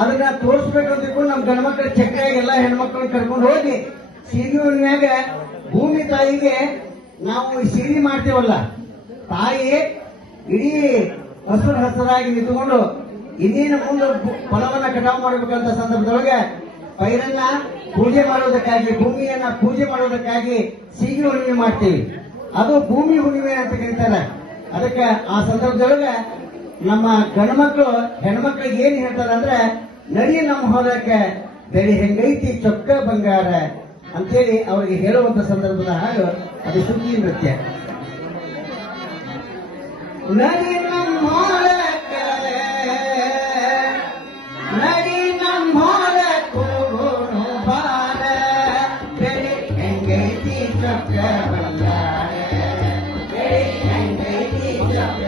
ಅದನ್ನ ತೋರಿಸ್ಬೇಕಂತ ತಿಳ್ಕೊಂಡು ನಮ್ ಗಂಡ್ಮಕ್ಳ ಚಕ್ರಾಗ ಎಲ್ಲಾ ಹೆಣ್ಮಕ್ಳನ್ನ ಕರ್ಕೊಂಡು ಹೋಗಿ ಸೀಗಿ ಹುಣ್ಣಿಮ್ಯಾಗ ಭೂಮಿ ತಾಯಿಗೆ ನಾವು ಸಿರಿ ಮಾಡ್ತೇವಲ್ಲ, ತಾಯಿ ಇಡೀ ಹಸರಾಗಿ ನಿಂತುಕೊಂಡು ಇನ್ನೇನು ಮುಂದೆ ಫಲವನ್ನ ಕಟಾವು ಮಾಡಬೇಕಂತ ಸಂದರ್ಭದೊಳಗೆ ಪೈರನ್ನ ಪೂಜೆ ಮಾಡೋದಕ್ಕಾಗಿ, ಭೂಮಿಯನ್ನ ಪೂಜೆ ಮಾಡೋದಕ್ಕಾಗಿ ಸೀಗಿ ಹುಣ್ಣಿಮೆ ಮಾಡ್ತೀವಿ. ಅದು ಭೂಮಿ ಹುಣ್ಣಿಮೆ ಅಂತ ಕರೀತಾರೆ. ಅದಕ್ಕೆ ಆ ಸಂದರ್ಭದೊಳಗೆ ನಮ್ಮ ಗಂಡ್ಮಕ್ಳು ಹೆಣ್ಮಕ್ಳಿಗೆ ಏನ್ ಹೇಳ್ತಾರೆ ಅಂದ್ರೆ, ನಡಿ ನಮ್ಮ ಹೊಲಕ್ಕೆ ಬೆಳಿ ಹೆಂಗೈತಿ ಚೊಕ್ಕ ಬಂಗಾರ ಅಂತೇಳಿ ಅವರಿಗೆ ಹೇಳುವಂತ ಸಂದರ್ಭದ ಹಾಡು ಅದು ಸುಗ್ಗಿ ನೃತ್ಯ. ನಡಿ ನಮ್ಮ ಹೊಲಕ್ಕೆ, ನಡಿ ನಮ್ಮ ಹೊಲಕ್ಕೆ ಹೋಗೋಣ ಬಾರ, ಬೆಳಿ ಹೆಂಗೈತಿ ಚೊಕ್ಕ ಬಂಗಾರ, ಬೆಳಿ ಹೆಂಗೈತಿ ಚೊಕ್ಕ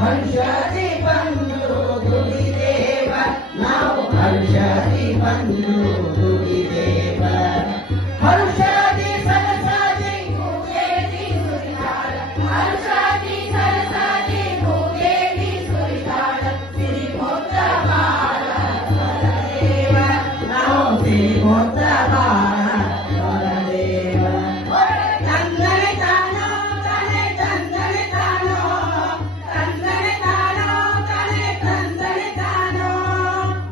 ಹರ್ಷದಿ ಬಂದು ದುಡಿದೇವ, ನಾವು ಹರ್ಷದಿ ಬಂದು ದುಡಿದೇವ, ಹರ್ಷದಿ ಸರಸಾದಿ ಮೂಗೇದಿ ಸುರಿದಾಳ, ಹರ್ಷದಿ ಸರಸಾದಿ ಮೂಗೇದಿ ಸುರಿದಾಳ, ಸಿರಿಮೊತ್ತ ಬಾಳ ಸ್ವರದೇವ, ನಾವು ಸಿರಿಮೊತ್ತ ಬಾಳ ಸ್ವರದೇವ. ತಂದನೆ ತಾನೋ ತನೆ ತಂದನೆ ತಾನೋ, ತಂದನೆ ತಾನೋ ತನೆ ತಂದನೆ ತಾನೋ,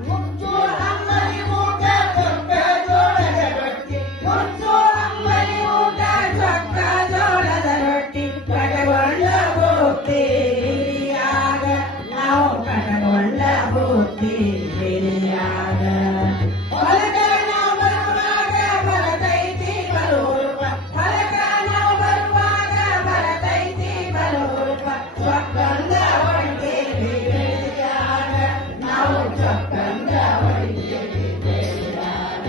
ಮುಚ್ಚು ಅಂಬಲಿ ಊಟ ಚೊಕ್ಕ ಜೋಳದ ರೊಟ್ಟಿ, ಮುಚ್ಚು ಅಂಬಲಿ ಊಟ ಚೊಕ್ಕ ಜೋಳದ ರೊಟ್ಟಿ, ಕಟಗೊಂಡ ಬುತ್ತಿ ಹಿರಿಯಾಗ, ನಾವು ಕಟಗೊಂಡ ಬುತ್ತಿ ಹಿರಿಯಾಗ. ಹೊಲಕ ನಾವು ಬರುವಾಗ ಬರತೈತಿ ಬಲೂರ್ಪ, ಹೊಲಕ ನಾವು ಬರುವಾಗ ಬರತೈತಿ ಬಲೂರ್ಪ, ಚೊಕ್ಕಂದ ಹೊಡಿತೇವಿ ಬೆಳಿಯಾಗ, ನಾವು ಚೊಕ್ಕಂದ ಹೊಡಿತೇವಿ ಬೆಳಿಯಾಗ.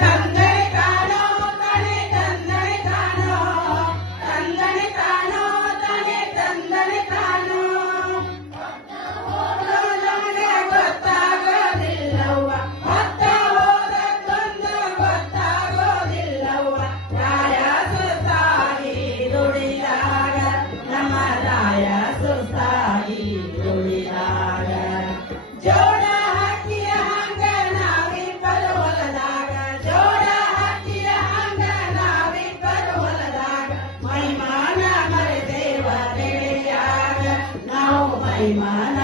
ತಂದನೆ ತಾನೋ ತನೆ ತಂದನೆ ತಾನೋ, ತಂದನೆ ತಾನೋ ತನೆ ತಂದನೆ ತಾನೋ, ಹೋದೊಂದು ಗೊತ್ತಾಗೋದಿಲ್ಲವ್ವ, ಹೊತ್ತ ಹೋದದ್ದೊಂದು ಗೊತ್ತಾಗೋದಿಲ್ಲವ್ವ, ರಾಯ ಸುಸ್ತಾಗಿ ದುಡಿದಾಗ, ನಮ್ಮ ರಾಯ ಸುಸ್ತಾಗಿ ದುಡಿದಾಗ, ಜೋಡ ಹಕ್ಕಿಯ ಹಂಗ ನಾವಿಬ್ಬರು ಹೊಲದಾಗ, ಜೋಡ ಹಕ್ಕಿಯ ಹಂಗ ನಾವಿಬ್ಬರು ಹೊಲದಾಗ, ಮೈಮಾನ ಮರೆತೇವ ಬೆಳೆಯಾಗ, ನಾವು ಮೈಮಾನ